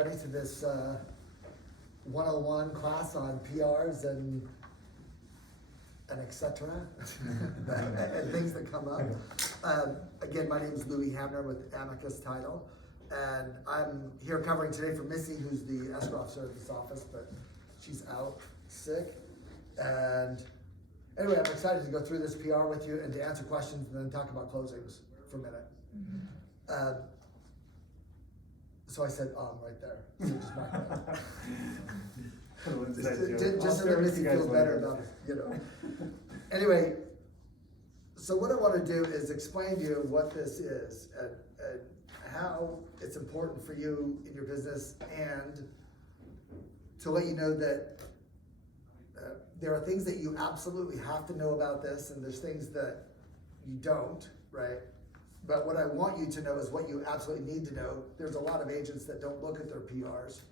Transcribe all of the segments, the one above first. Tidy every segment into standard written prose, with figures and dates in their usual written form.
everybody to this 101 class on PRs and et cetera, and things that come up. Again, my name is Louis Hamner with Amicus Title, and I'm here covering today for Missy, who's the escrow officer at this office, but she's out sick. And anyway, I'm excited to go through this PR with you and to answer questions and then talk about closings for a minute. So I said, right there. So just mark that. Just so that Missy feels better about it, you know. Anyway, so what I want to do is explain to you what this is and how it's important for you in your business, and to let you know that there are things that you absolutely have to know about this, and there's things that you don't, right? But what I want you to know is what you absolutely need to know. There's a lot of agents that don't look at their PRs.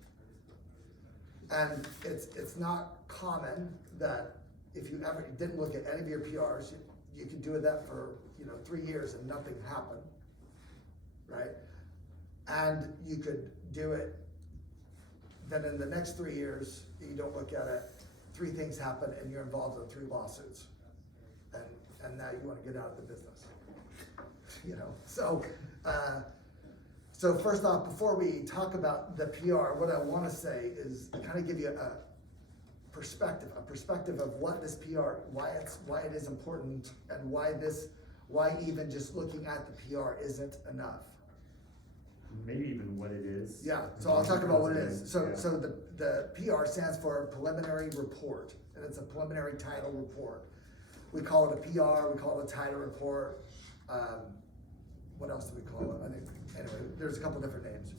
And it's not common that if you ever didn't look at any of your PRs, you could do that for 3 years and nothing happened, right? And you could do it, then in the next 3 years, you don't look at it, 3 things happen and you're involved in 3 lawsuits. And now you want to get out of the business. So first off, before we talk about the PR, what I want to say is kind of give you a perspective of what this PR, why it is important, and why even just looking at the PR isn't enough. Maybe even what it is. Yeah, so I'll talk about what it is. So the PR stands for preliminary report, and it's a preliminary title report. We call it a PR, we call it a title report. What else do we call it? I think, anyway, there's a couple different names.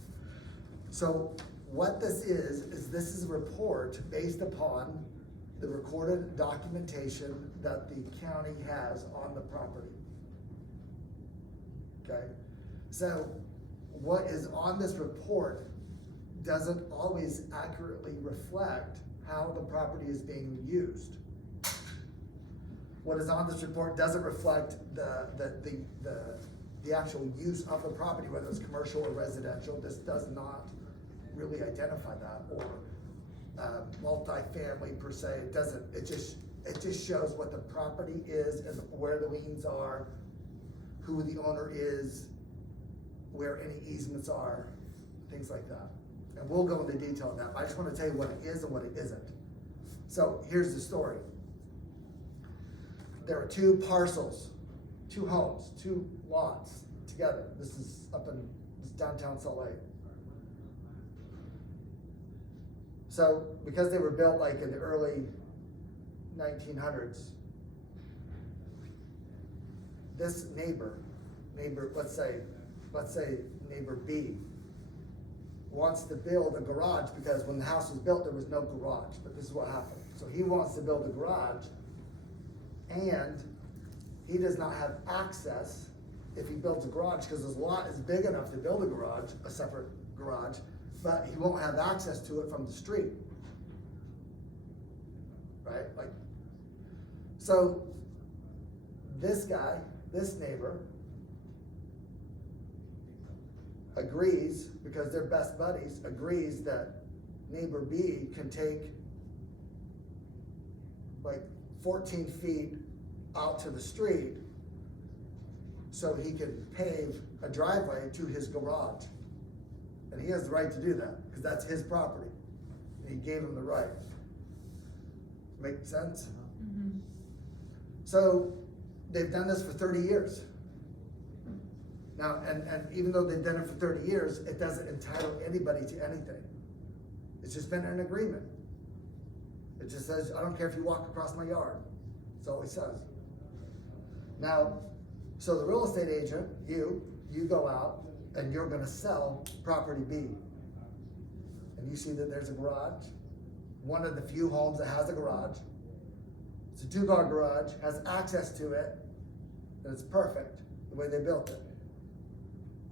So what this is this is a report based upon the recorded documentation that the county has on the property. Okay? So what is on this report doesn't always accurately reflect how the property is being used. What is on this report doesn't reflect the actual use of the property, whether it's commercial or residential. This does not really identify that, or multifamily per se. It doesn't. It just shows what the property is and where the liens are, who the owner is, where any easements are, things like that. And we'll go into detail on that. I just want to tell you what it is and what it isn't. So here's the story. There are 2 parcels, 2 homes, 2 lots together. This is up in downtown Salt Lake. So because they were built like in the early 1900s, this neighbor, let's say neighbor B, wants to build a garage, because when the house was built there was no garage, but this is what happened. So he wants to build a garage, and he does not have access if he builds a garage, because his lot is big enough to build a garage, a separate garage, but he won't have access to it from the street, right? So this guy, this neighbor, agrees, because they're best buddies, agrees that neighbor B can take 14 feet out to the street so he can pave a driveway to his garage. And he has the right to do that, because that's his property. And he gave him the right. Make sense? Mm-hmm. So they've done this for 30 years. Now, and even though they've done it for 30 years, it doesn't entitle anybody to anything. It's just been an agreement. It just says, I don't care if you walk across my yard. That's all he says. Now, so the real estate agent, you go out and you're gonna sell property B. And you see that there's a garage, one of the few homes that has a garage. It's a 2-car garage, has access to it, and it's perfect the way they built it.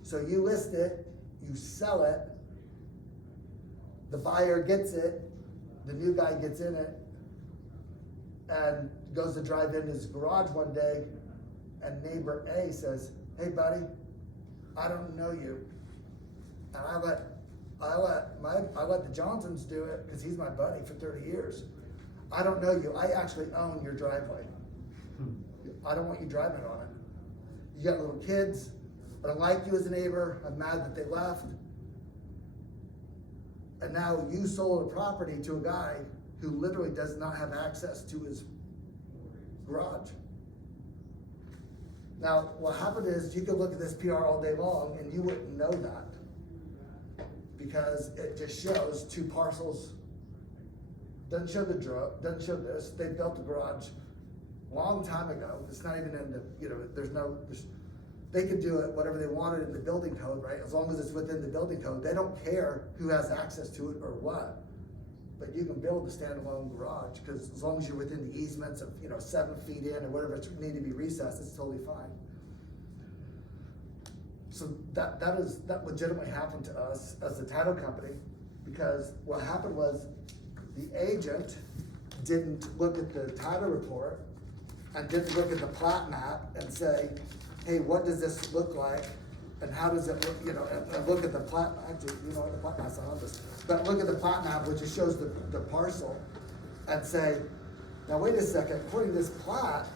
So you list it, you sell it, the buyer gets it, the new guy gets in it, and goes to drive into his garage one day, and neighbor A says, hey buddy, I don't know you, and I let I let the Johnsons do it because he's my buddy for 30 years. I don't know you. I actually own your driveway. I don't want you driving on it. You got little kids. I don't like you as a neighbor. I'm mad that they left. And now you sold a property to a guy who literally does not have access to his garage. Now, what happened is you could look at this PR all day long and you wouldn't know that. Because it just shows two parcels. Doesn't show doesn't show this. They built the garage a long time ago. It's not even in the, they could do it whatever they wanted in the building code, right? As long as it's within the building code. They don't care who has access to it or what. But you can build a standalone garage because as long as you're within the easements of, 7 feet in or whatever it's need to be recessed, it's totally fine. So that legitimately happened to us as a title company, because what happened was the agent didn't look at the title report and didn't look at the plat map and say, hey, what does this look like? And how does it look, and look at the plat, actually, what the plat map's on this, but look at the plat map, which just shows the parcel, and say, now wait a second, according to this plat,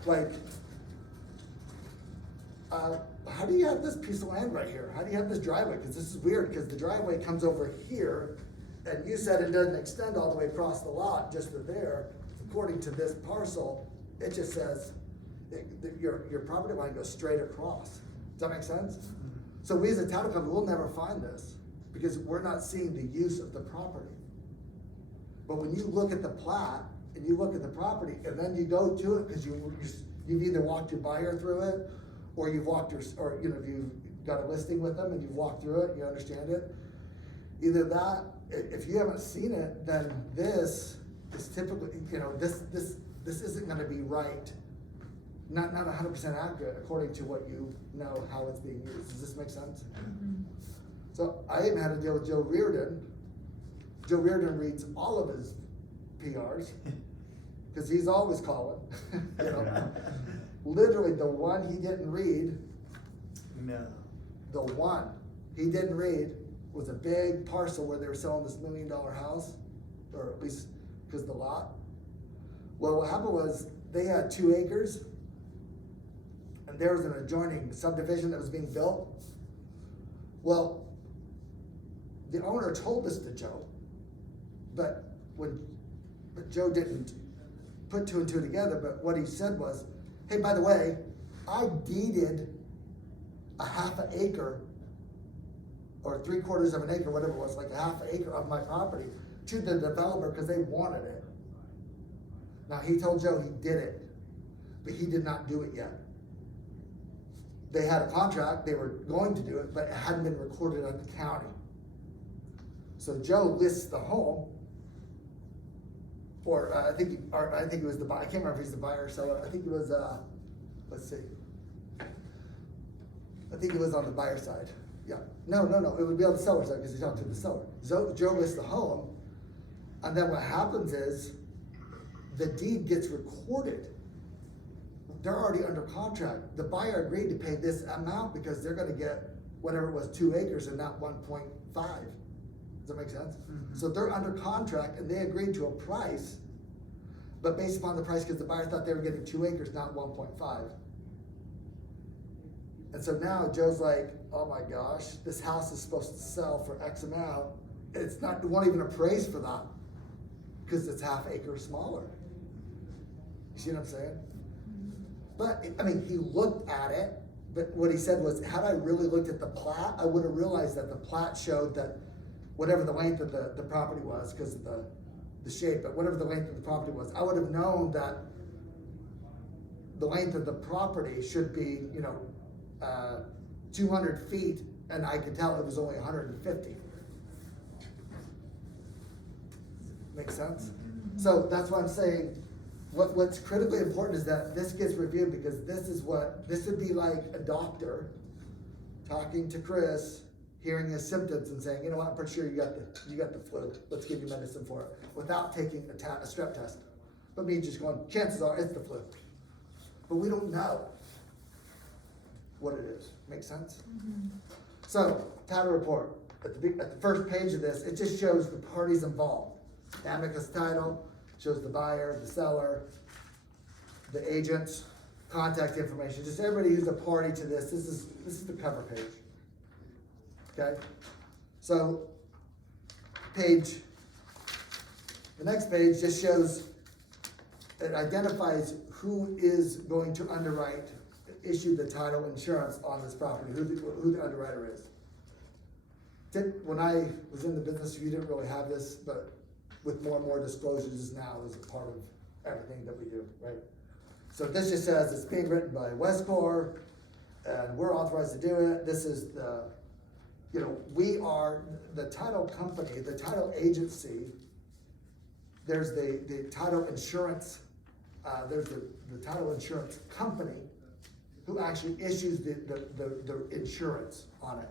how do you have this piece of land right here? How do you have this driveway? Because this is weird, because the driveway comes over here, and you said it doesn't extend all the way across the lot, just to there. According to this parcel, it just says that your property line goes straight across. Does that make sense? So we as a title company will never find this, because we're not seeing the use of the property. But when you look at the plat, and you look at the property, and then you go to it, because you've either walked your buyer through it, or you've walked you've got a listing with them and you've walked through it, you understand it. Either that, if you haven't seen it, then this is typically, this isn't gonna be right. Not 100% accurate according to what you know how it's being used. Does this make sense? Mm-hmm. So I even had to deal with Joe Reardon. Joe Reardon reads all of his PRs, because he's always calling, Literally, the one he didn't read, the one he didn't read was a big parcel where they were selling this $1 million house, or at least because the lot. Well, what happened was they had 2 acres, and there was an adjoining subdivision that was being built. Well, the owner told this to Joe, but Joe didn't put 2 and 2 together. But what he said was, hey, by the way, I deeded a half an acre or 3/4 of an acre, whatever it was, like a half an acre of my property to the developer because they wanted it. Now, he told Joe he did it, but he did not do it yet. They had a contract, they were going to do it, but it hadn't been recorded at the county. So Joe lists the home, or I think it was the buyer. I can't remember if he's the buyer or seller. I think it was, let's see. I think it was on the buyer side. Yeah. No. It would be on the seller side because he's talking to the seller. Joe lists the home, and then what happens is the deed gets recorded. They're already under contract. The buyer agreed to pay this amount because they're going to get whatever it was, 2 acres and not 1.5. Does that make sense? Mm-hmm. So they're under contract and they agreed to a price, but based upon the price because the buyer thought they were getting 2 acres, not 1.5. And so now Joe's like, oh my gosh, this house is supposed to sell for X amount. It won't even appraise for that because it's half acre smaller. You see what I'm saying? But, he looked at it, but what he said was, had I really looked at the plat, I would have realized that the plat showed that whatever the length of the property was, because of the shape, but whatever the length of the property was, I would have known that the length of the property should be, 200 feet, and I could tell it was only 150. Make sense? Mm-hmm. So that's why I'm saying, what's critically important is that this gets reviewed, because this would be like a doctor talking to Chris, hearing his symptoms and saying, you know what, I'm pretty sure you got the flu. Let's give you medicine for it, without taking a strep test. But me just going, chances are it's the flu. But we don't know what it is. Make sense? Mm-hmm. So, title report. at the first page of this, it just shows the parties involved. Amicus title, shows the buyer, the seller, the agent, contact information, just everybody who's a party to this. This is the cover page. Okay? So, the next page just shows, it identifies who is going to underwrite, issue the title insurance on this property, who the underwriter is. When I was in the business, you didn't really have this, but with more and more disclosures now is a part of everything that we do, right? So this just says it's being written by Westcor, and we're authorized to do it. This is we are the title company, the title agency. There's the title insurance, there's the title insurance company who actually issues the insurance on it.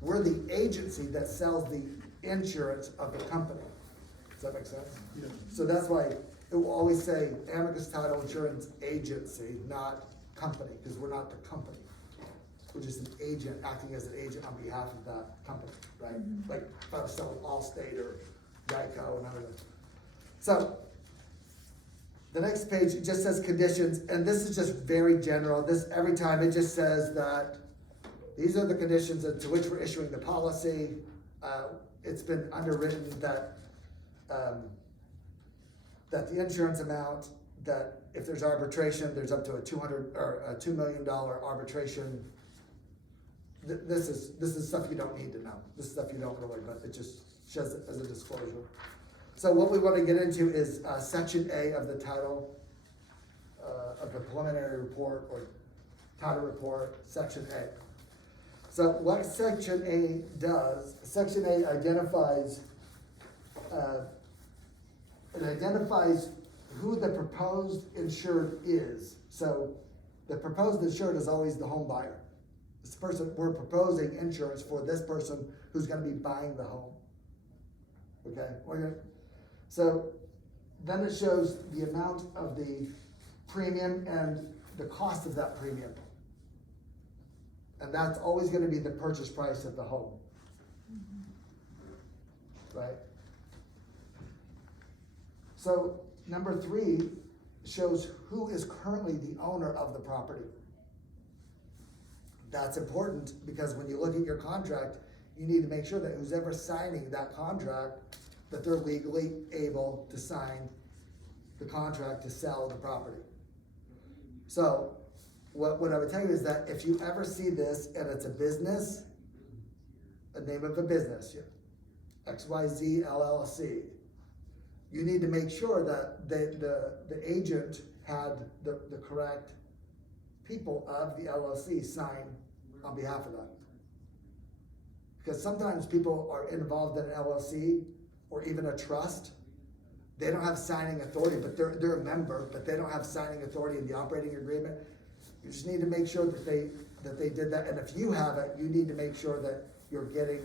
We're the agency that sells the insurance of the company. Does that make sense? Yeah. So that's why it will always say Amicus Title Insurance Agency, not company, because we're not the company. We're just an agent, acting as an agent on behalf of that company, right? Like if I was selling Allstate or Geico and everything. So, the next page, it just says conditions, and this is just very general. This, every time, it just says that these are the conditions to which we're issuing the policy. It's been underwritten that the insurance amount, that if there's arbitration, there's up to a $2 million arbitration. This is stuff you don't need to know. This is stuff you don't really, but it just shows it as a disclosure. So what we want to get into is section A of the title, of the preliminary report or title report, section A. So what section A does, section A identifies, who the proposed insured is. So the proposed insured is always the home buyer. This person, we're proposing insurance for this person who's gonna be buying the home. Okay, so then it shows the amount of the premium and the cost of that premium. And that's always gonna be the purchase price of the home. Right? So number 3 shows who is currently the owner of the property. That's important because when you look at your contract, you need to make sure that who's ever signing that contract, that they're legally able to sign the contract to sell the property. So what I would tell you is that if you ever see this and it's a business, a name of a business, XYZ LLC, you need to make sure that the agent had the correct people of the LLC sign on behalf of that. Because sometimes people are involved in an LLC or even a trust. They don't have signing authority, but they're a member, but they don't have signing authority in the operating agreement. You just need to make sure that they did that. And if you have it, you need to make sure that you're getting,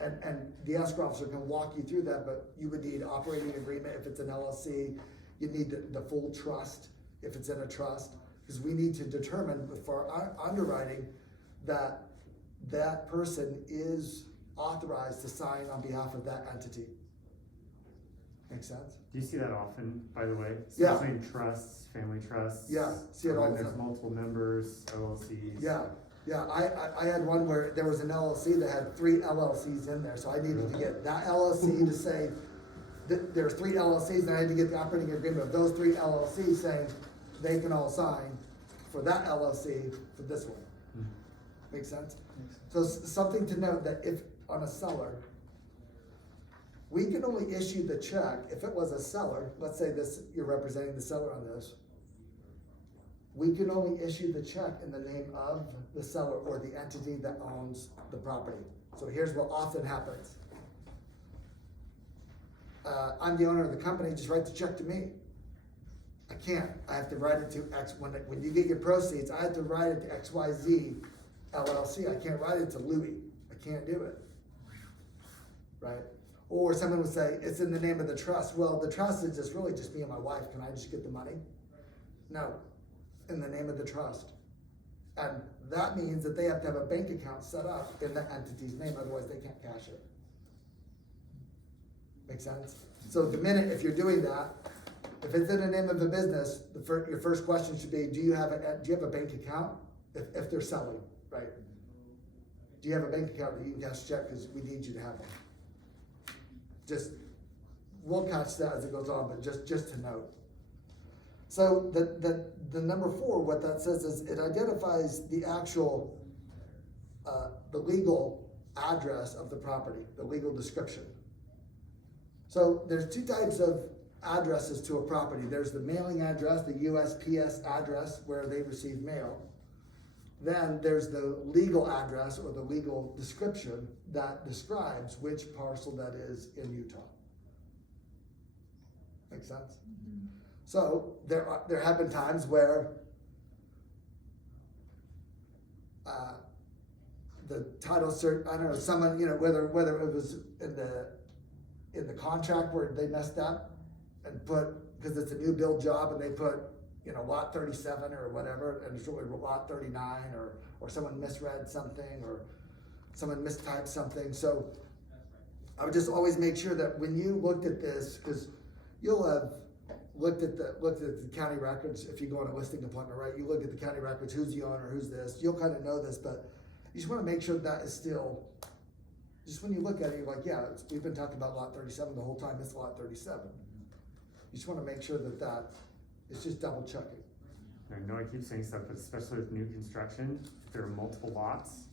and the escrow officer can walk you through that, but you would need operating agreement if it's an LLC. You need the full trust if it's in a trust. Because we need to determine for our underwriting that that person is authorized to sign on behalf of that entity. Make sense? Do you see that often, by the way? Yeah. Especially in trusts, family trusts. Yeah, see it or all when the there's time. multiple members, LLCs. Yeah, I had one where there was an LLC that had 3 LLCs in there, so I needed to get that LLC to say that there's 3 LLCs, and I had to get the operating agreement of those 3 LLCs saying they can all sign for that LLC for this one. Make sense? So something to note that if on a seller, we can only issue the check if it was a seller. Let's say this, you're representing the seller on this. We can only issue the check in the name of the seller or the entity that owns the property. So here's what often happens. I'm the owner of the company, just write the check to me. I can't, I have to write it to X, when you get your proceeds, I have to write it to XYZ LLC, I can't write it to Louis, I can't do it. Right? Or someone would say, it's in the name of the trust. Well, the trust is just really just me and my wife, can I just get the money? No, in the name of the trust. And that means that they have to have a bank account set up in that entity's name, otherwise they can't cash it. Make sense? So the minute, if you're doing that, if it's in the name of the business, your first question should be, do you have a bank account? If they're selling, right? Do you have a bank account that you can cash a check, because we need you to have one? Just, we'll catch that as it goes on, but just to note. So the number 4, what that says is it identifies the actual, the legal address of the property, the legal description. So there's 2 types of addresses to a property. There's the mailing address, the USPS address where they receive mail. Then there's the legal address or the legal description that describes which parcel that is in Utah. Make sense? Mm-hmm. So there have been times where the title cert, I don't know, someone, whether it was in the contract where they messed up and put, because it's a new build job and they put, lot 37 or whatever, and it's really lot 39, or someone misread something, or someone mistyped something. So I would just always make sure that when you looked at this, because you'll have looked at the county records. If you go on a listing appointment, right, you look at the county records, who's the owner, who's this, you'll kind of know this, but you just want to make sure that is still, just when you look at it, you're like, yeah, we've been talking about lot 37 the whole time, it's lot 37. You just want to make sure that it's just double checking. I know I keep saying stuff, but especially with new construction, if there are multiple lots,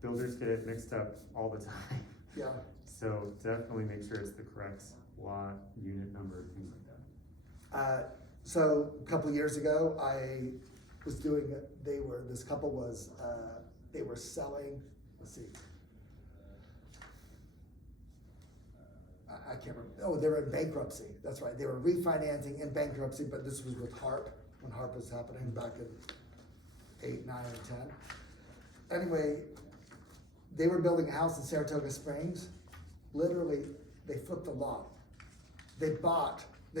builders get it mixed up all the time. Yeah. So definitely make sure it's the correct lot, unit number, things like that. So a couple years ago, I was doing, this couple was, they were selling, let's see. I can't remember. Oh, they were in bankruptcy. That's right. They were refinancing in bankruptcy, but this was with HARP, when HARP was happening back in 8, 9, and 10. Anyway, they were building a house in Saratoga Springs. Literally, they flipped the lot. They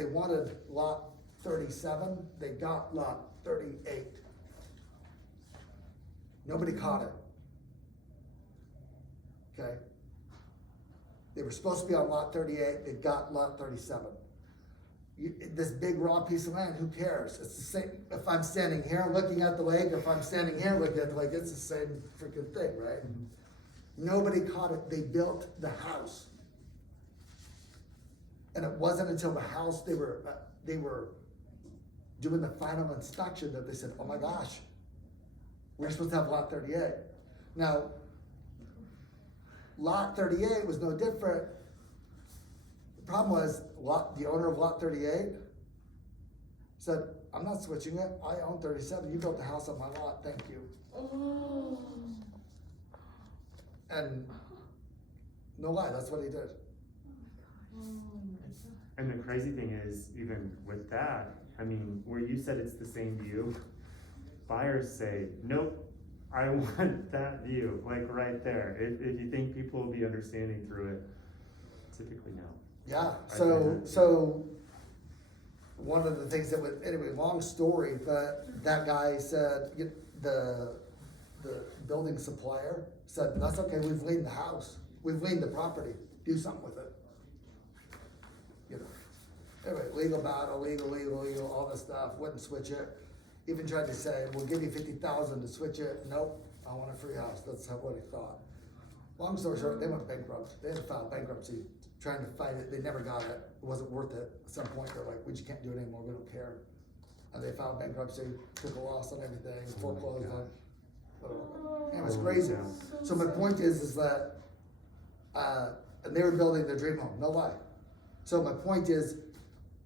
wanted lot 37. They got lot 38. Nobody caught it. Okay? They were supposed to be on lot 38, they got lot 37. This big raw piece of land, who cares? It's the same, if I'm standing here looking at the lake, or if I'm standing here looking at the lake, it's the same freaking thing, right? Mm-hmm. Nobody caught it, they built the house. And it wasn't until the house, they were doing the final inspection that they said, oh my gosh, we're supposed to have lot 38. Now, lot 38 was no different. The problem was, the owner of lot 38 said, I'm not switching it, I own 37, you built the house on my lot, thank you. Oh. And no lie, that's what he did. Oh my God. And the crazy thing is, even with that, I mean, where you said it's the same view, buyers say, nope, I want that view, like right there. If you think people will be understanding through it, typically no. Yeah, so one of the things that would, anyway, long story, but that guy said, the building supplier said, that's okay, we've leaned the house, we've leaned the property, do something with it. Anyway, legal battle, legal, all this stuff, wouldn't switch it. Even tried to say, we'll give you 50,000 to switch it. Nope, I want a free house. That's what he thought. Long story short, they went bankrupt. They had to file bankruptcy, trying to fight it. They never got it. It wasn't worth it. At some point, they're like, we just can't do it anymore. We don't care. And they filed bankruptcy, took a loss on everything, foreclosed on. It was crazy. So my point is that, and they were building their dream home. No lie. So my point is,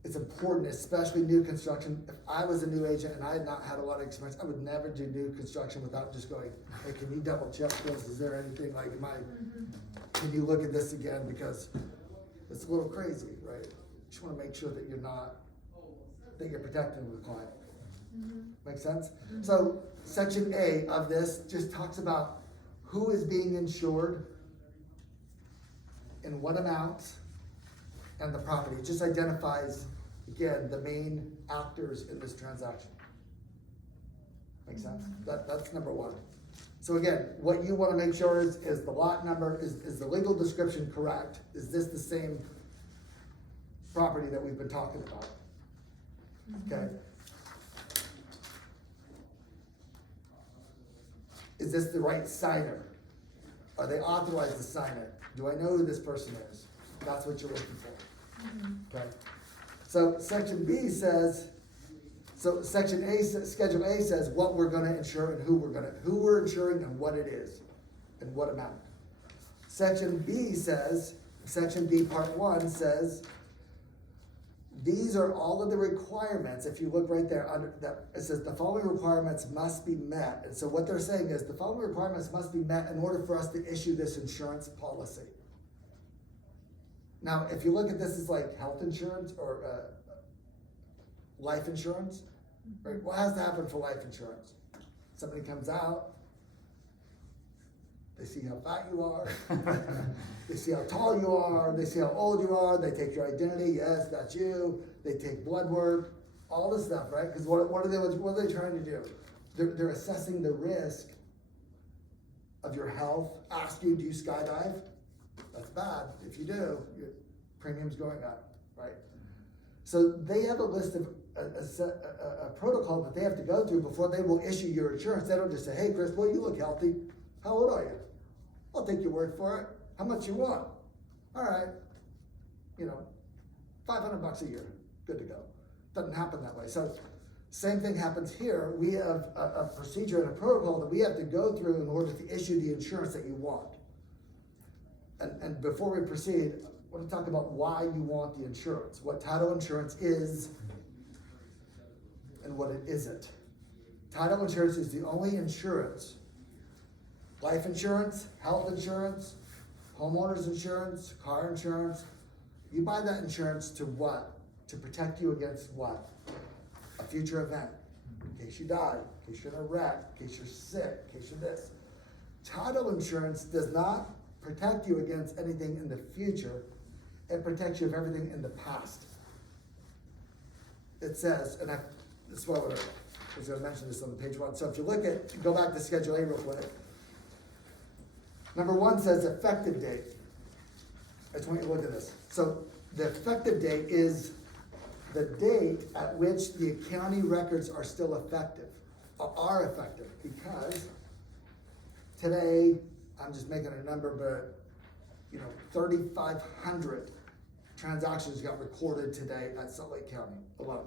it's important, especially new construction. If I was a new agent and I had not had a lot of experience, I would never do new construction without just going, hey, can you double check this? Is there anything like, can you look at this again? Because it's a little crazy, right? You just wanna make sure that you're protecting the client. Make sense? So section A of this just talks about who is being insured, in what amounts, and the property. It just identifies, again, the main actors in this transaction. Make sense? That's number one. So again, what you wanna make sure is the lot number, is the legal description correct? Is this the same property that we've been talking about? Okay? Is this the right signer? Are they authorized to sign it? Do I know who this person is? That's what you're looking for. Okay? So section B says, so section A, schedule A says what we're gonna insure and who we're insuring and what it is, and what amount. Section B says, section B part 1 says, these are all of the requirements. If you look right there under that, it says the following requirements must be met. And so what they're saying is the following requirements must be met in order for us to issue this insurance policy. Now, if you look at this as like health insurance or life insurance, right? What has to happen for life insurance? Somebody comes out, they see how fat you are, they see how tall you are, they see how old you are, they take your identity, yes, that's you, they take blood work, all this stuff, right? Because what are they trying to do? They're assessing the risk of your health, ask you, do you skydive? That's bad. If you do, your premium's going up, right? So they have a list of a protocol that they have to go through before they will issue your insurance. They don't just say, hey, Chris, well, you look healthy. How old are you? I'll take your word for it. How much you want? All right, $500 a year, good to go. Doesn't happen that way. So same thing happens here. We have a procedure and a protocol that we have to go through in order to issue the insurance that you want. And before we proceed, I want to talk about why you want the insurance, what title insurance is and what it isn't. Title insurance is the only insurance, life insurance, health insurance, homeowners insurance, car insurance. You buy that insurance to what? To protect you against what? A future event. In case you die, in case you're in a wreck, in case you're sick, in case you're this. Title insurance does not protect you against anything in the future. It protects you of everything in the past. It says, and this is what I was going to mention this on page 1. So if you go back to Schedule A real quick. Number 1 says effective date. I just want you to look at this. So the effective date is the date at which the county records are still effective, or are effective, because today, I'm just making a number, but 3,500 transactions got recorded today at Salt Lake County alone,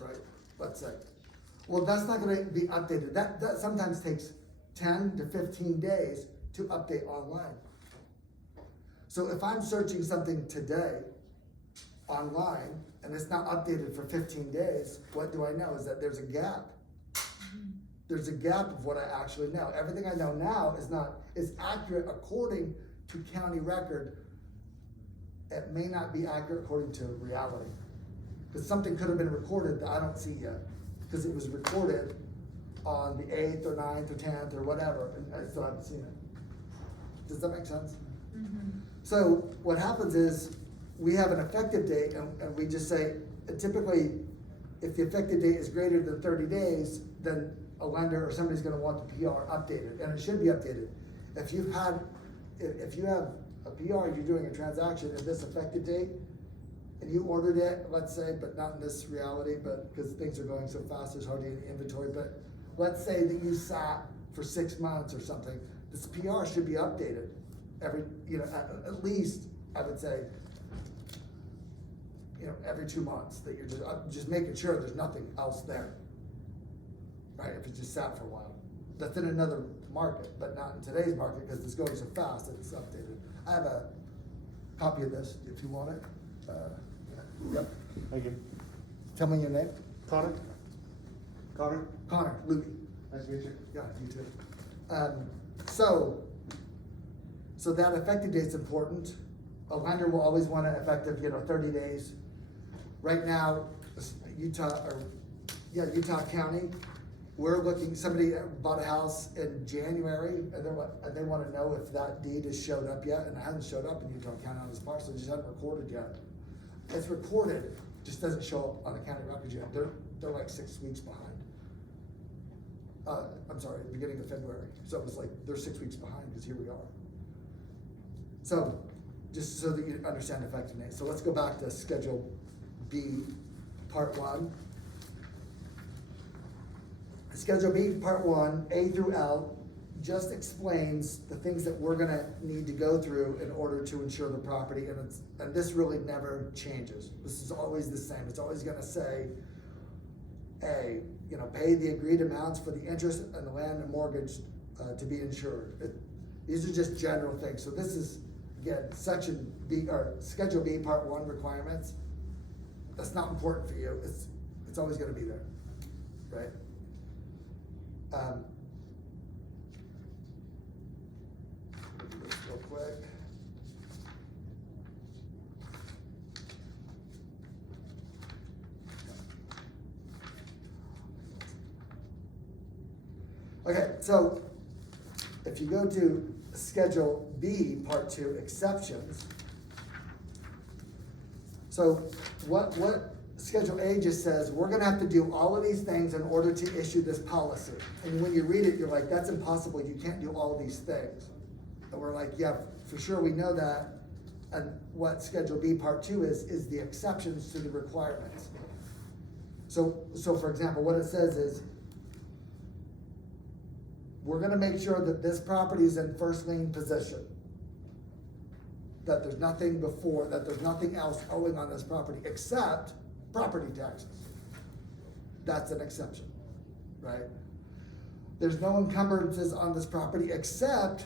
right? Let's say. Well, that's not gonna be updated. That sometimes takes 10 to 15 days to update online. So if I'm searching something today online and it's not updated for 15 days, what do I know? Is that there's a gap. There's a gap of what I actually know. Everything I know now is accurate according to county record. It may not be accurate according to reality. Because something could have been recorded that I don't see yet. Because it was recorded on the 8th or 9th or 10th or whatever, and I still haven't seen it. Does that make sense? Mm-hmm. So what happens is we have an effective date and we just say, typically, if the effective date is greater than 30 days, then a lender or somebody's gonna want the PR updated, and it should be updated. If you have a PR, you're doing a transaction at this effective date, and you ordered it, let's say, but not in this reality, but because things are going so fast, there's hardly any inventory, but let's say that you sat for 6 months or something, this PR should be updated every, at least, I would say, every 2 months, that you're just making sure there's nothing else there. Right, if it just sat for a while. That's in another market, but not in today's market because it's going so fast that it's updated. I have a copy of this if you want it. Yep. Thank you. Tell me your name. Connor? Connor, Louie. Nice to meet you. Yeah, you too. So that effective date's important. A lender will always want it effective, 30 days. Right now, Utah County, we're looking, somebody bought a house in January, and they want to know if that deed has showed up yet, and it hasn't showed up in Utah County on this parcel, it just hasn't recorded yet. It's recorded, just doesn't show up on the county records yet. They're like 6 weeks behind. I'm sorry, beginning of February. So it was like, they're 6 weeks behind, because here we are. So, just so that you understand effective date. So let's go back to Schedule B, Part 1. Schedule B, Part 1, A through L, just explains the things that we're gonna need to go through in order to insure the property, and this really never changes. This is always the same. It's always gonna say, A, pay the agreed amounts for the interest and the land and mortgage to be insured. These are just general things. So this is, again, Section B, or Schedule B, Part 1 requirements. That's not important for you. It's always gonna be there, right? Do this real quick. Okay, so if you go to Schedule B, Part 2, exceptions. So what Schedule A just says, we're gonna have to do all of these things in order to issue this policy. And when you read it, you're like, that's impossible, you can't do all of these things. And we're like, yeah, for sure, we know that. And what Schedule B, Part 2 is the exceptions to the requirements. So for example, what it says is, we're gonna make sure that this property is in first lien position. That there's nothing else owing on this property except property taxes. That's an exception, right? There's no encumbrances on this property except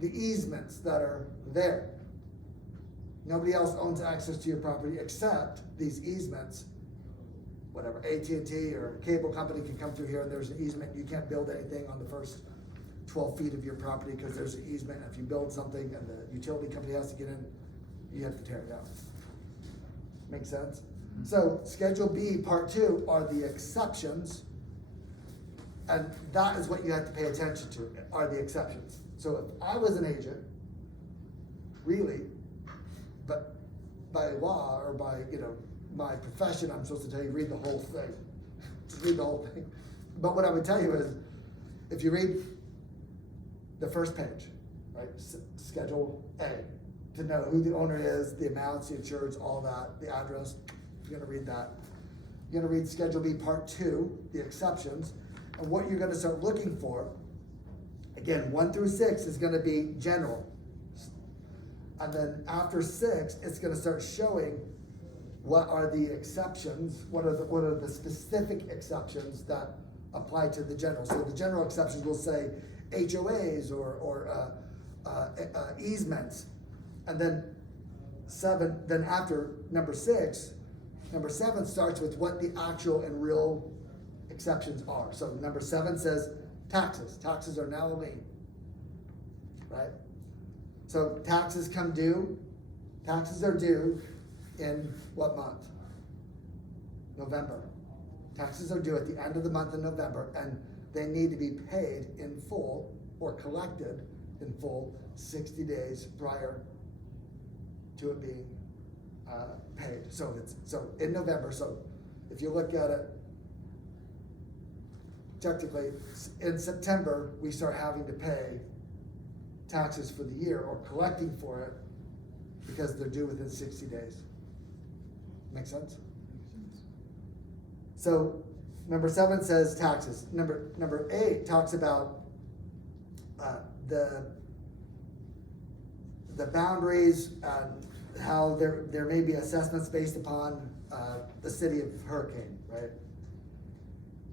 the easements that are there. Nobody else owns access to your property except these easements. Whatever, AT&T or a cable company can come through here and there's an easement, you can't build anything on the first 12 feet of your property because there's an easement. If you build something and the utility company has to get in, you have to tear it down. Make sense? Mm-hmm. So Schedule B, Part 2 are the exceptions, and that is what you have to pay attention to, are the exceptions. So if I was an agent, really, but by law or by, my profession, I'm supposed to tell you, read the whole thing. Just read the whole thing. But what I would tell you is, if you read the first page, right, Schedule A, to know who the owner is, the amounts, the insureds, all that, the address, you're gonna read that. You're gonna read Schedule B, Part 2, the exceptions, and what you're gonna start looking for, again, 1 through 6 is gonna be general. And then after 6, it's gonna start showing what are the exceptions, what are the specific exceptions that apply to the general. So the general exceptions will say HOAs or easements. And then 7, then after number 6, number 7 starts with what the actual and real exceptions are. So number 7 says taxes. Taxes are now a lien, right? So taxes come due. Taxes are due in what month? November. Taxes are due at the end of the month in November, and they need to be paid in full or collected in full 60 days prior to it being paid. So in November. So if you look at it, technically in September we start having to pay taxes for the year or collecting for it because they're due within 60 days. Make sense? So number 7 says taxes. Number 8 talks about the boundaries and how there may be assessments based upon the city of Hurricane, right?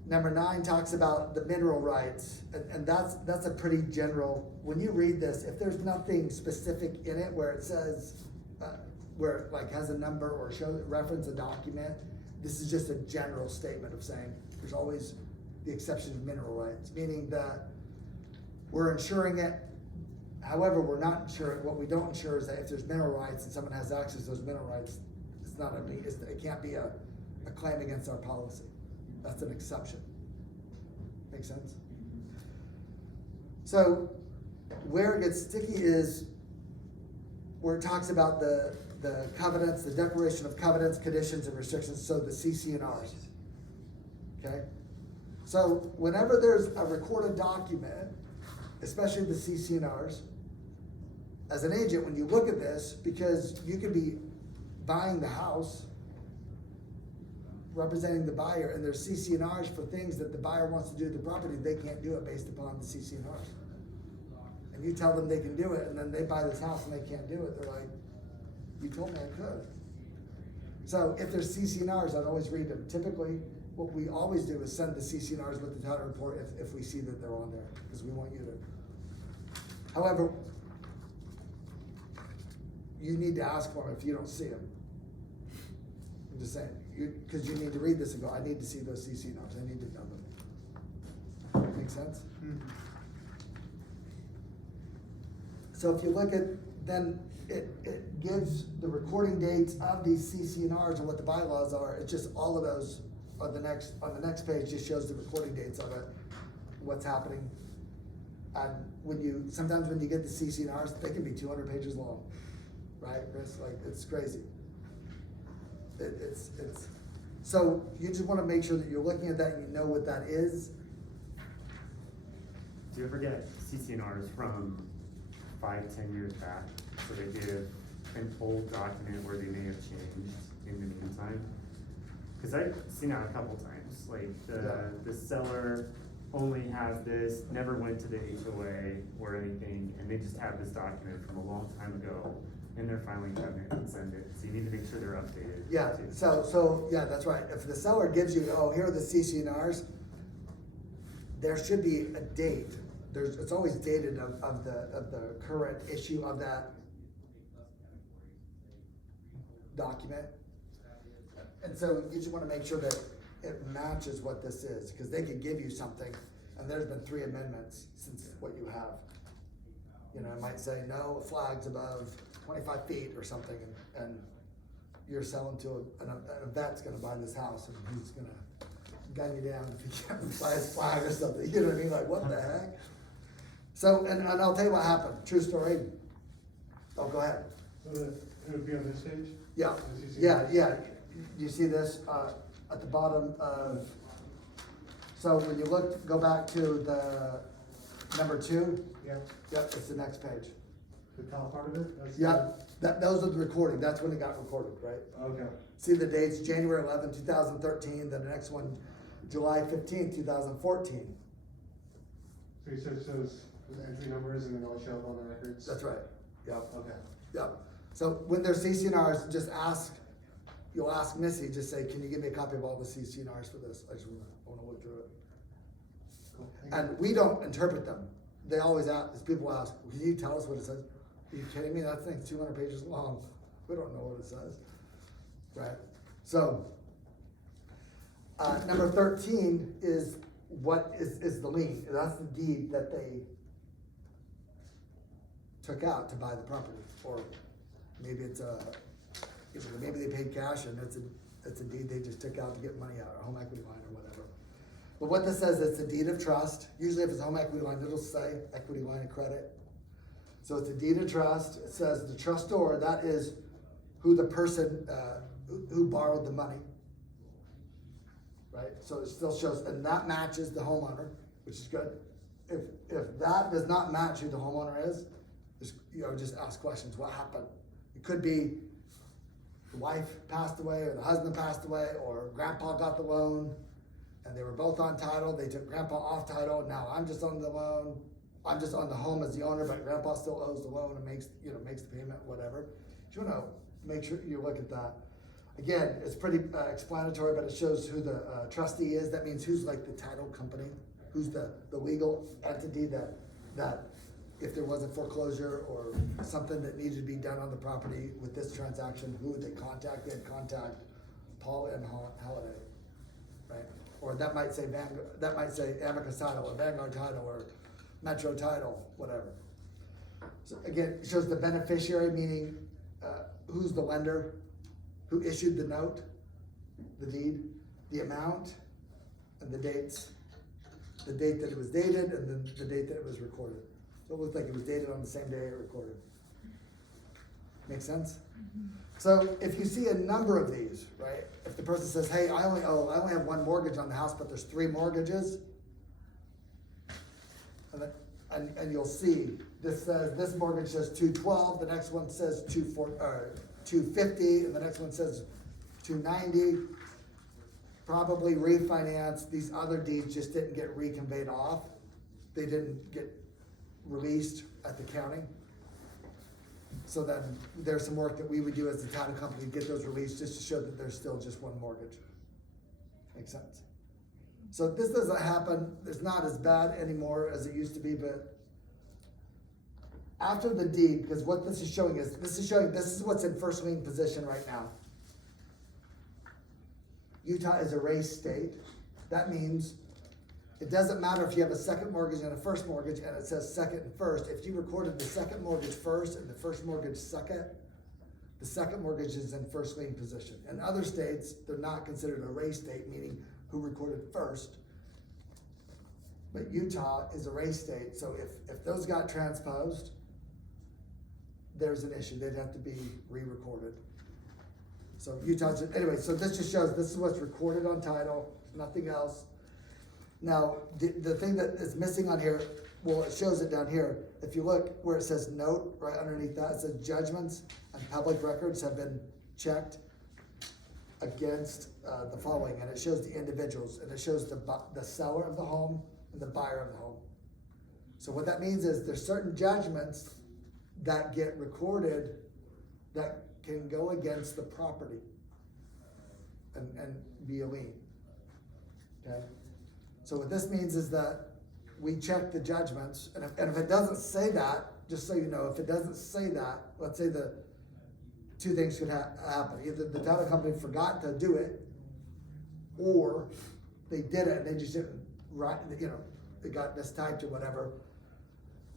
Number 9 talks about the mineral rights, and that's a pretty general. When you read this, if there's nothing specific in it where it says where it like has a number or reference a document, this is just a general statement of saying there's always the exception of mineral rights, meaning that we're insuring it. However, we're not insuring, what we don't insure is that if there's mineral rights and someone has access to those mineral rights, it can't be a claim against our policy. That's an exception. Make sense? So where it gets sticky is where it talks about the covenants, the declaration of covenants, conditions, and restrictions, so the CC&Rs. Okay? So whenever there's a recorded document, especially the CC&Rs, as an agent, when you look at this, because you could be buying the house, representing the buyer, and there's CC&Rs for things that the buyer wants to do to the property, they can't do it based upon the CC&Rs. And you tell them they can do it, and then they buy this house and they can't do it, they're like, you told me I could. So if there's CC&Rs, I'd always read them. Typically, what we always do is send the CC&Rs with the title report if we see that they're on there, because we want you to. However, you need to ask for them if you don't see them. I'm just saying, because you need to read this and go, I need to see those CC&Rs, I need to know them. Make sense? So if you look at, then it gives the recording dates of these CC&Rs and what the bylaws are. It's just all of those on the next page just shows the recording dates of it, what's happening. And sometimes when you get the CC&Rs, they can be 200 pages long, right? It's crazy. It's so you just want to make sure that you're looking at that and you know what that is. Do you ever get CC&Rs from 5-10 years back? So they give an old document where they may have changed in the meantime. Because I've seen that a couple times, like the seller only has this, never went to the HOA or anything, and they just have this document from a long time ago in their filing cabinet and send it. So you need to make sure they're updated. Yeah, too. so yeah, that's right. If the seller gives you, oh, here are the CC&Rs, there should be a date. It's always dated of the current issue of that document. And so you just want to make sure that it matches what this is, because they can give you something, and there's been 3 amendments since what you have. You know, it might say no flags above 25 feet or something, and you're selling to a vet's gonna buy this house, and he's gonna gun you down if he can't buy his flag or something. You know what I mean? Like, what the heck? So, and I'll tell you what happened. True story. Oh, go ahead. So it would be on this page? Yeah, yeah. You see this at the bottom of, so when you go back to the number 2. Yep. Yep, it's the next page. The top part of it? That's Yeah, those are the recording. That's when it got recorded, right? Okay. See the dates, January 11, 2013, then the next one, July 15, 2014. So you said it shows the entry numbers and then it'll show up on the records? That's right. Yep. Okay. Yep. So when there's CC&Rs, you'll ask Missy, just say, can you give me a copy of all the CC&Rs for this? I just wanna look through it. Cool. Thank And we don't interpret them. They always ask, people ask, can you tell us what it says? Are you kidding me? That thing's 200 pages long. We don't know what it says, right? So, number 13 is what is the lien. That's the deed that they took out to buy the property, or maybe maybe they paid cash and it's a deed they just took out to get money out, or home equity line or whatever. But what this says, it's a deed of trust. Usually if it's a home equity line, it'll say equity line of credit. So it's a deed of trust. It says the trustor, that is who the person who borrowed the money, right? So it still shows, and that matches the homeowner, which is good. If that does not match who the homeowner is, just ask questions. What happened? It could be the wife passed away, or the husband passed away, or grandpa got the loan, and they were both on title. They took grandpa off title. Now I'm just on the loan. I'm just on the home as the owner, but grandpa still owes the loan and makes the payment, whatever. You want to make sure you look at that. Again, it's pretty explanatory, but it shows who the trustee is. That means who's like the title company, who's the legal entity that if there was a foreclosure or something that needed to be done on the property with this transaction, who would they contact? They'd contact Paul and Holiday, right? Or that might say Amicus Title, or Vanguard Title, or Metro Title, whatever. So again, it shows the beneficiary, meaning who's the lender, who issued the note, the deed, the amount, and the dates. The date that it was dated, and then the date that it was recorded. So it looked like it was dated on the same day it recorded. Make sense? Mm-hmm. So if you see a number of these, right? if the person says, hey, I only have one mortgage on the house, but there's 3 mortgages. And you'll see, this mortgage says 212, the next one says 250, and the next one says 290. Probably refinance, these other deeds just didn't get reconveyed off. They didn't get released at the county. So then there's some work that we would do as the title company to get those released, just to show that there's still just one mortgage. Makes sense? So this doesn't happen, it's not as bad anymore as it used to be, but after the deed, because what this is showing is, this is what's in first lien position right now. Utah is a race state. That means it doesn't matter if you have a second mortgage and a first mortgage and it says second and first. If you recorded the second mortgage first and the first mortgage second, the second mortgage is in first lien position. In other states, they're not considered a race state, meaning who recorded first. But Utah is a race state, so if those got transposed, there's an issue. They'd have to be re-recorded. So Utah's, anyway, so this just shows this is what's recorded on title, nothing else. Now, the thing that is missing on here, well, it shows it down here. If you look where it says note, right underneath that, it says judgments and public records have been checked against the following, and it shows the individuals, and it shows the seller of the home and the buyer of the home. So what that means is there's certain judgments that get recorded that can go against the property and be a lien. Okay? So what this means is that we check the judgments, and if it doesn't say that, just so you know, if it doesn't say that, let's say the 2 things could happen. Either the title company forgot to do it, or they did it and they just didn't write, they got mistyped or whatever.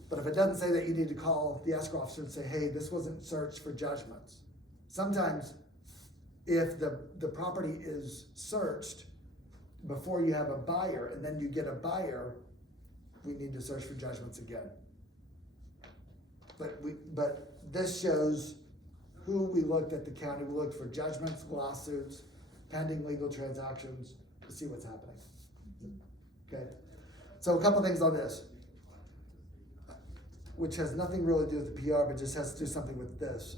But if it doesn't say that, you need to call the escrow officer and say, hey, this wasn't searched for judgments. Sometimes if the property is searched before you have a buyer and then you get a buyer, we need to search for judgments again. But this shows who we looked at the county. We looked for judgments, lawsuits, pending legal transactions to see what's happening. Okay, so a couple things on this, which has nothing really to do with the PR, but just has to do something with this.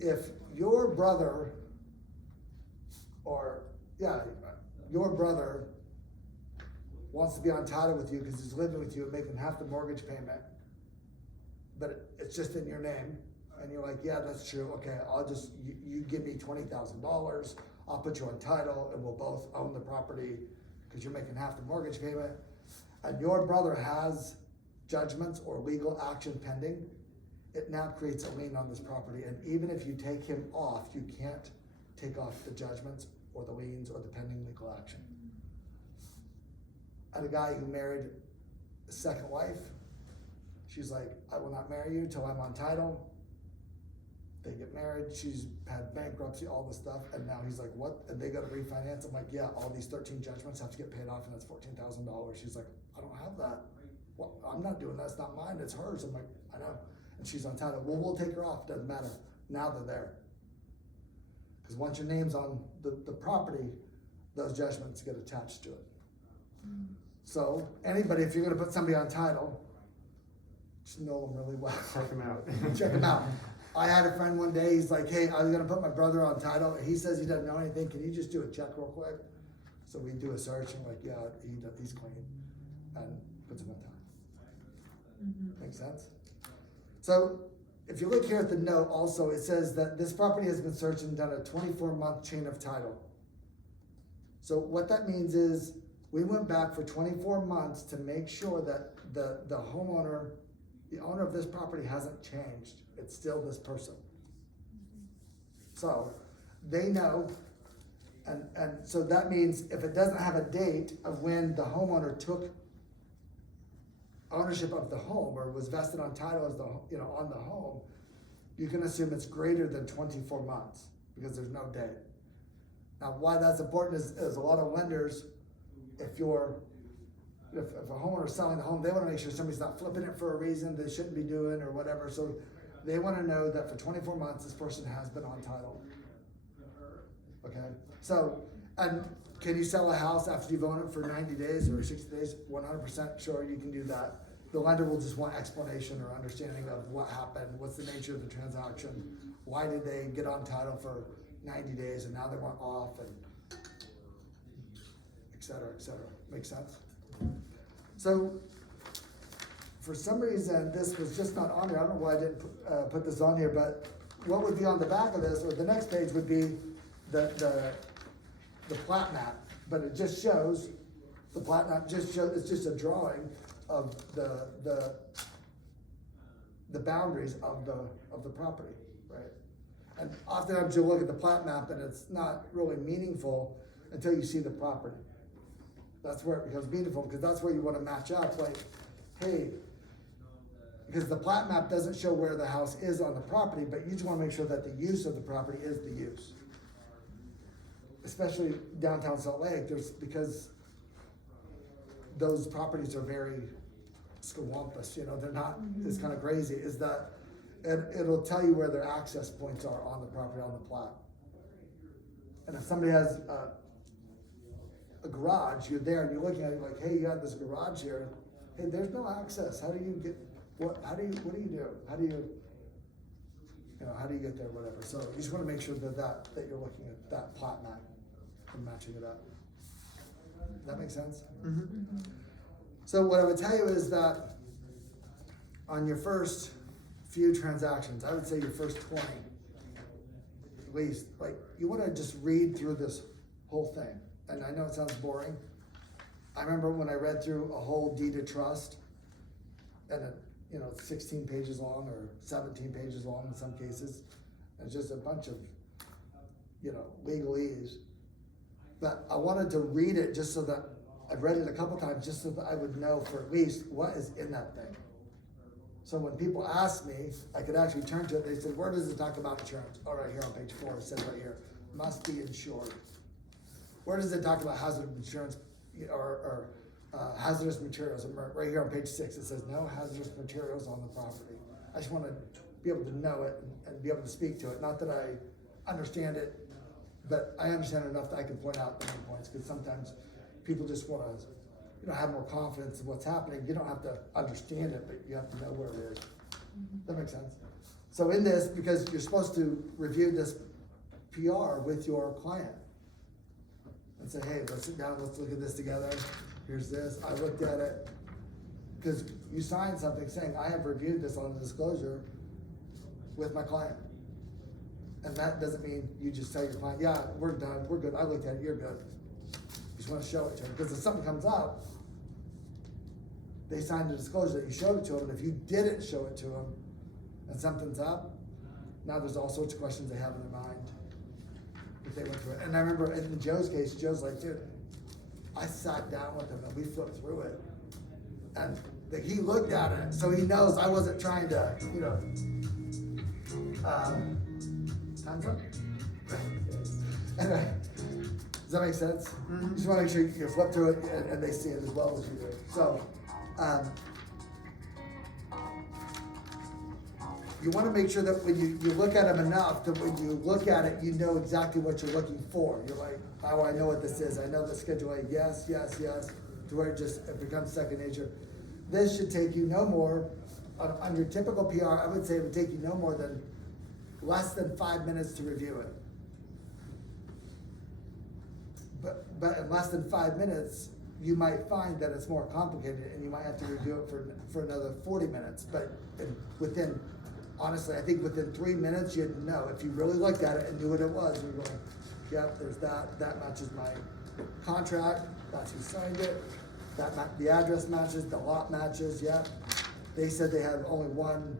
If your brother, your brother wants to be on title with you because he's living with you and making half the mortgage payment, but it's just in your name, and you're like, yeah, that's true, okay, you give me $20,000, I'll put you on title, and we'll both own the property because you're making half the mortgage payment, and your brother has judgments or legal action pending, it now creates a lien on this property, and even if you take him off, you can't take off the judgments or the liens or the pending legal action. I had a guy who married a second wife. She's like, I will not marry you till I'm on title. They get married, she's had bankruptcy, all this stuff, and now he's like, what? And they gotta refinance. I'm like, yeah, all these 13 judgments have to get paid off, and that's $14,000. She's like, I don't have that. Well, I'm not doing that, it's not mine, it's hers. I'm like, I know. And she's on title. Well, we'll take her off, doesn't matter. Now they're there. Because once your name's on the property, those judgments get attached to it. So anybody, if you're gonna put somebody on title, just know them really well. Check them out. Check them out. I had a friend one day, he's like, hey, I was gonna put my brother on title. He says he doesn't know anything. Can you just do a check real quick? So we do a search and like, yeah, he's clean. And puts him on title. Makes sense? So if you look here at the note also, it says that this property has been searched and done a 24-month chain of title. So what that means is we went back for 24 months to make sure that the homeowner, the owner of this property hasn't changed. It's still this person. So they know, and so that means if it doesn't have a date of when the homeowner took ownership of the home or was vested on title as on the home, you can assume it's greater than 24 months because there's no date. Now, why that's important is a lot of lenders, if a homeowner is selling the home, they want to make sure somebody's not flipping it for a reason they shouldn't be doing or whatever. So they want to know that for 24 months, this person has been on title. okay? So, and can you sell a house after you've owned it for 90 days or 60 days? 100% sure you can do that. The lender will just want explanation or understanding of what happened, what's the nature of the transaction, why did they get on title for 90 days and now they want off, and et cetera, et cetera. Make sense? So, for some reason, this was just not on there. I don't know why I didn't put this on here, but what would be on the back of this, or the next page would be the plat map, but it just shows, the plat map just shows, it's just a drawing of the boundaries of the property, right? And oftentimes you'll look at the plat map and it's not really meaningful until you see the property. That's where it becomes meaningful, because that's where you wanna match up, like, hey, because the plat map doesn't show where the house is on the property, but you just wanna make sure that the use of the property is the use. Especially downtown Salt Lake, because those properties are very scawampus, you know, they're not, it's kinda crazy, is that it'll tell you where their access points are on the property, on the plat. And if somebody has a garage, you're there and you're looking at it like, hey, you have this garage here, hey, there's no access, how do you get, what do you do? How do you get there, whatever, so you just wanna make sure that you're looking at that plat map and matching it up. Does that make sense? Mm-hmm. So what I would tell you is that on your first few transactions, I would say your first 20, at least, like, you wanna just read through this whole thing. And I know it sounds boring. I remember when I read through a whole deed of trust, and it, you know, 16 pages long or 17 pages long in some cases. It's just a bunch of, you know, legalese. But I wanted to read it just so that, I've read it a couple times just so that I would know for at least what is in that thing. So when people ask me, I could actually turn to it, they said, where does it talk about insurance? Oh, right here on page 4, it says right here, must be insured. Where does it talk about hazard insurance or hazardous materials? And right here on page 6, it says no hazardous materials on the property. I just want to be able to know it and be able to speak to it. Not that I understand it, but I understand enough that I can point out the main points, because sometimes people just want to, you know, have more confidence in what's happening. You don't have to understand it, but you have to know where it is. That makes sense? So in this, because you're supposed to review this PR with your client and say, hey, let's sit down, let's look at this together. Here's this, I looked at it. Because you signed something saying, I have reviewed this on the disclosure with my client. And that doesn't mean you just tell your client, yeah, we're done, we're good, I looked at it, you're good. You just wanna show it to them, because if something comes up, they signed the disclosure that you showed it to them, and if you didn't show it to them, and something's up, now there's all sorts of questions they have in their mind if they went through it. And I remember in Joe's case, Joe's like, dude, I sat down with him and we flipped through it. And he looked at it, so he knows I wasn't trying to, you know, time's up? Anyway, does that make sense? Mm-hmm. Just wanna make sure you flip through it and they see it as well as you do. So, you wanna make sure that when you look at them enough, that when you look at it, you know exactly what you're looking for. You're like, oh, I know what this is. I know the Schedule A, yes, yes, yes, to where it becomes second nature. This should take you no more, on your typical PR, I would say it would take you no more than less than 5 minutes to review it. But in less than 5 minutes, you might find that it's more complicated and you might have to review it for another 40 minutes. But within, honestly, I think within 3 minutes, you'd know. If you really looked at it and knew what it was, you're going, yep, there's that matches my contract, that's who signed it, the address matches, the lot matches, yep. They said they have only one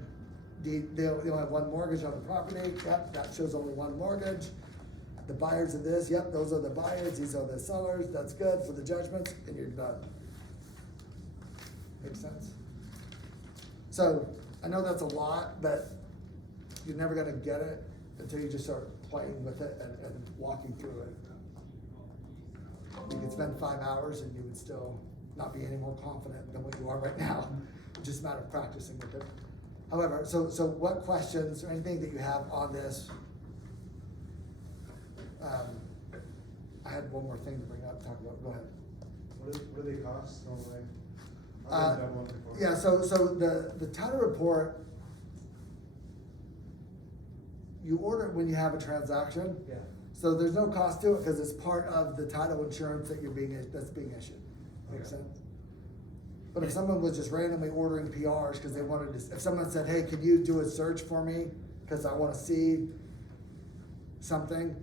deed, they only have one mortgage on the property, yep, that shows only one mortgage. The buyers of this, yep, those are the buyers, these are the sellers, that's good for the judgments, and you're done. Makes sense? So, I know that's a lot, but you're never gonna get it until you just start playing with it and walking through it. You could spend 5 hours and you would still not be any more confident than what you are right now. It's just a matter of practicing with it. However, so what questions or anything that you have on this I had one more thing to bring up, talk about, go ahead. What do they cost normally? Uh, I've done one before. Yeah, so the title report, you order it when you have a transaction. Yeah. So there's no cost to it, cause it's part of the title insurance that that's being issued. Makes Okay. sense? But if someone was just randomly ordering PRs, cause they wanted to, if someone said, hey, can you do a search for me? Cause I wanna see something.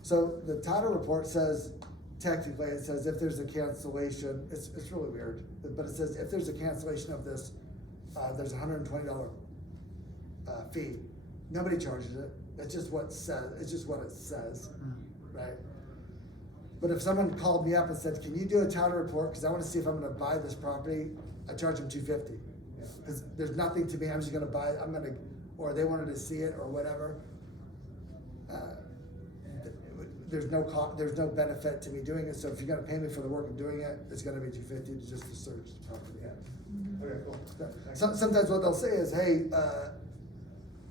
So the title report says, technically, it says if there's a cancellation, it's really weird, but it says if there's a cancellation of this, there's a $120 fee. Nobody charges it, it's just what it says, right? But if someone called me up and said, can you do a title report, cause I wanna see if I'm gonna buy this property, I charge them $250. Yeah. Cause there's nothing to me, I'm just gonna buy it, or they wanted to see it or whatever. There's no benefit to me doing it, so if you're gonna pay me for the work of doing it, it's gonna be $250 just to search the property. Yeah. Okay, cool. Thanks. Sometimes what they'll say is, hey,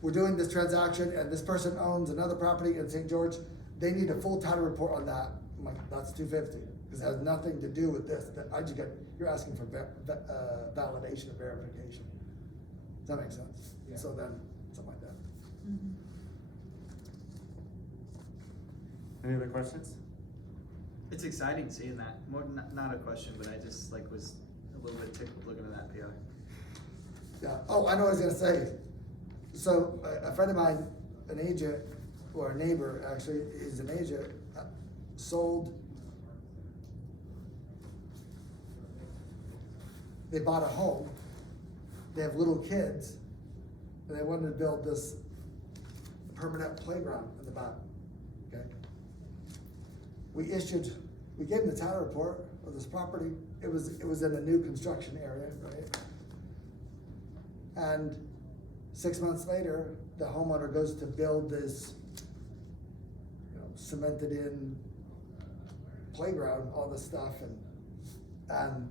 we're doing this transaction and this person owns another property in St. George, they need a full title report on that. I'm like, that's $250, because it has nothing to do with this, you're asking for validation or verification. Does that make sense? Yeah. So then, something like that. Any other questions? It's exciting seeing that. More not a question, but I just like was a little bit tickled looking at that PR. Yeah, oh, I know what I was gonna say. So, a friend of mine, an agent, or a neighbor, actually, is an agent, sold. They bought a home, they have little kids, and they wanted to build this permanent playground in the back, okay? We gave them the title report of this property, it was in a new construction area, right? And 6 months later, the homeowner goes to build this, cemented in playground, all this stuff, and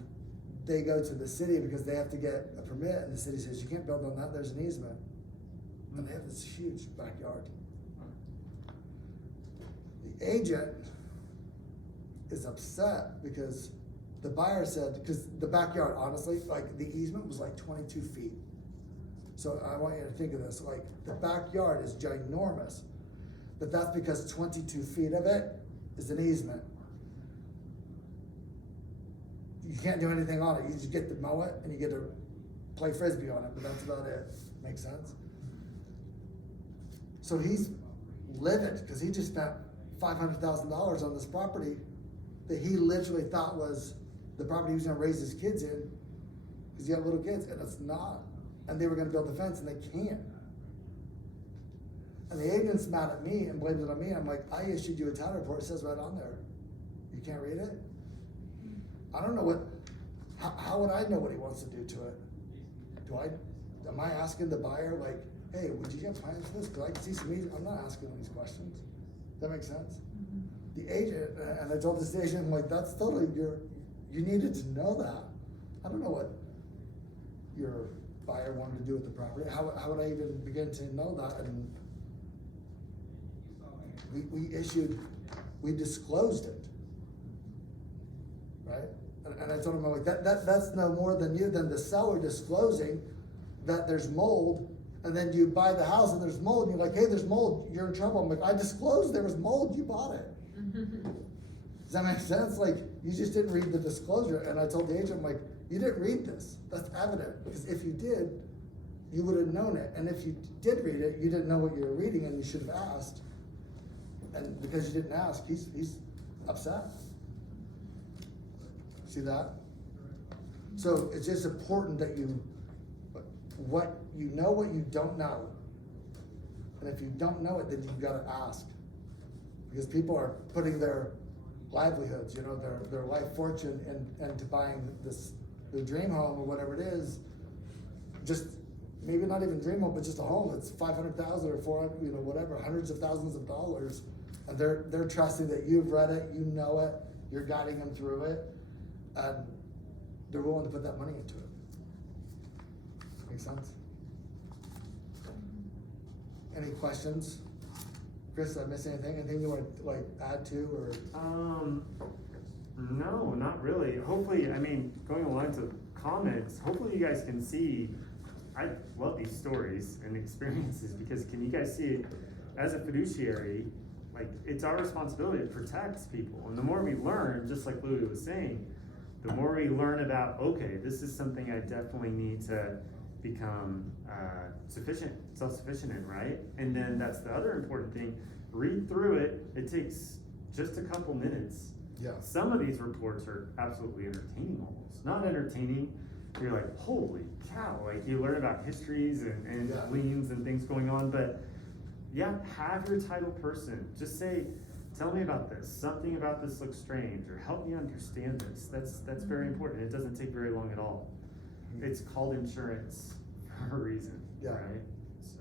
they go to the city because they have to get a permit, and the city says, you can't build on that, there's an easement. And they have this huge backyard. The agent is upset because the buyer said, because the backyard, honestly, like the easement was like 22 feet. So I want you to think of this, like the backyard is ginormous, but that's because 22 feet of it is an easement. You can't do anything on it, you just get to mow it and you get to play frisbee on it, but that's about it. Makes sense? So he's livid, cause he just spent $500,000 on this property that he literally thought was the property he was gonna raise his kids in, cause he had little kids, and it's not. And they were gonna build a fence and they can't. And the agent's mad at me and blames it on me. I'm like, I issued you a title report, it says right on there. You can't read it? I don't know how would I know what he wants to do to it? Am I asking the buyer, like, hey, would you get plans for this? Cause I can see some easy, I'm not asking him these questions. Does that make sense? The agent, and I told this agent, I'm like, that's totally you needed to know that. I don't know what your buyer wanted to do with the property. How would I even begin to know that? And we disclosed it, right? And I told him, I'm like, that's no more than the seller disclosing that there's mold, and then you buy the house and there's mold, and you're like, hey, there's mold, you're in trouble. I'm like, I disclosed there was mold, you bought it. Does that make sense? Like, you just didn't read the disclosure. And I told the agent, I'm like, you didn't read this, that's evident, because if you did, you would have known it, and if you did read it, you didn't know what you were reading, and you should have asked. And because you didn't ask, he's upset. See that? So it's just important that what you don't know. And if you don't know it, then you gotta ask. Because people are putting their livelihoods, their life fortune into buying their dream home or whatever it is. Just maybe not even dream home, but just a home that's $500,000 or $400,000, whatever, hundreds of thousands of dollars. And they're trusting that you've read it, you know it, you're guiding them through it, and they're willing to put that money into it. Make sense? Any questions? Chris, did I miss anything? Anything you wanna like add to, or? No, not really. Hopefully, I mean, going along to comments, hopefully you guys can see, I love these stories and experiences because can you guys see, as a fiduciary, like, it's our responsibility to protect people. And the more we learn, just like Louis was saying, the more we learn about, okay, this is something I definitely need to become self-sufficient in, right? And then that's the other important thing. Read through it. It takes just a couple minutes. Yeah. Some of these reports are absolutely entertaining almost. Not entertaining, you're like, holy cow, like you learn about histories and Yeah. liens and things going on, but yeah, have your title person, just say, tell me about this, something about this looks strange, or help me understand this. That's very important. It doesn't take very long at all. It's called insurance for a reason, Yeah. right? So,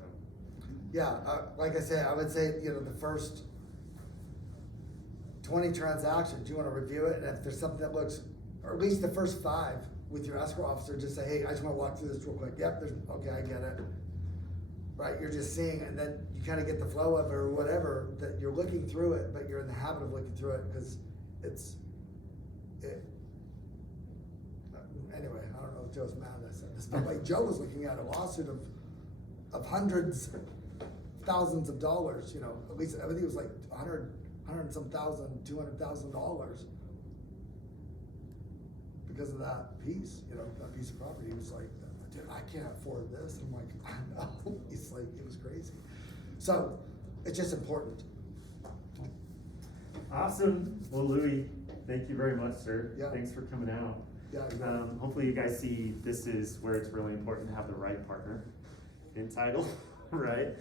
Yeah, like I said, I would say, you know, the first 20 transactions, you wanna review it, and if there's something that looks, or at least the first 5 with your escrow officer, just say, hey, I just wanna walk through this real quick. Yep, okay, I get it. Right, you're just seeing, and then you kinda get the flow of it or whatever, that you're looking through it, but you're in the habit of looking through it, cause anyway, I don't know if Joe's mad I said this, but like Joe was looking at a lawsuit of hundreds, thousands of dollars, you know, at least, I think it was like hundred and some thousand, $200,000. Because of that piece, you know, that piece of property. He was like, dude, I can't afford this. I'm like, I know. He's like, it was crazy. So, it's just important. awesome. Well, Louis, thank you very much, sir. Yeah. Thanks for coming out. Yeah. Hopefully you guys see this is where it's really important to have the right partner in title, right?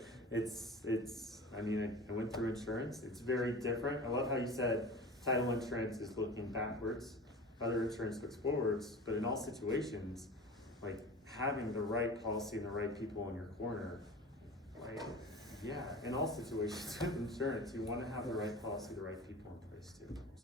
I mean, I went through insurance. It's very different. I love how you said title insurance is looking backwards. Other insurance looks forwards, but in all situations, like having the right policy and the right people in your corner, like, yeah, in all situations with insurance, you wanna have the right policy, the right people in place too.